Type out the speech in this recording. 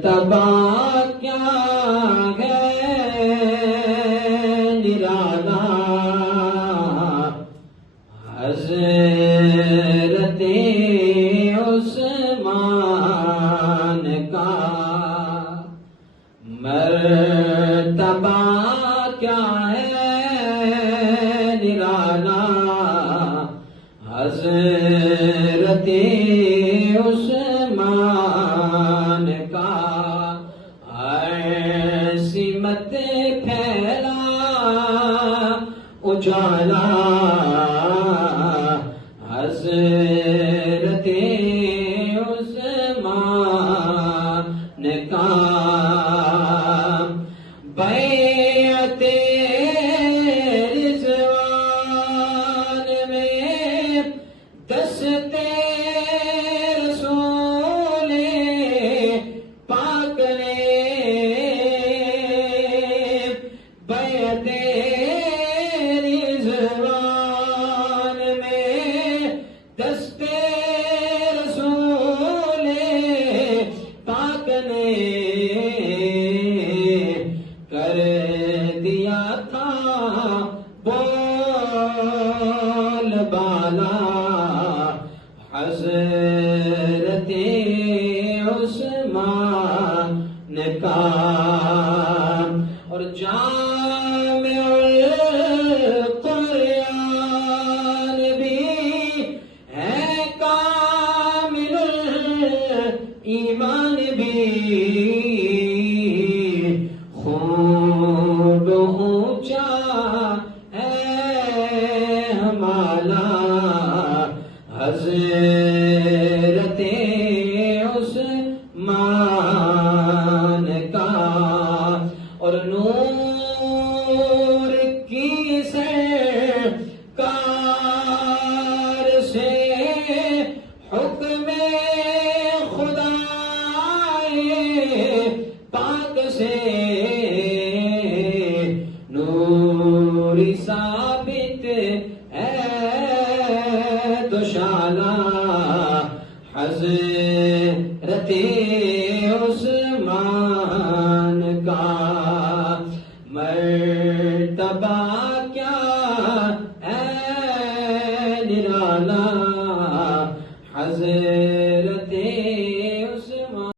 تباہ کیا ہے نرالا حضرت عثمان کا مرتبہ کیا ہے نرالا حضرت عثمان کا ایسی مت پھیلا اجالا حضرت عثمان کا بیعت رضوان میں دستے رسول پاک نے بیعت رضوان میں دستے رسول پاک نے کر دیا تھا بول بالا حضرت عثمان کا اور جامع القرآن بھی ہے کامل ایمان بھی خوب اونچا ہے ہمارا حضرت عثمان کا اور نور کی سرکار سے حکم خدا پاک سے نوری ثابت ہے دوشالہ حضرت عثمان کا مرتبہ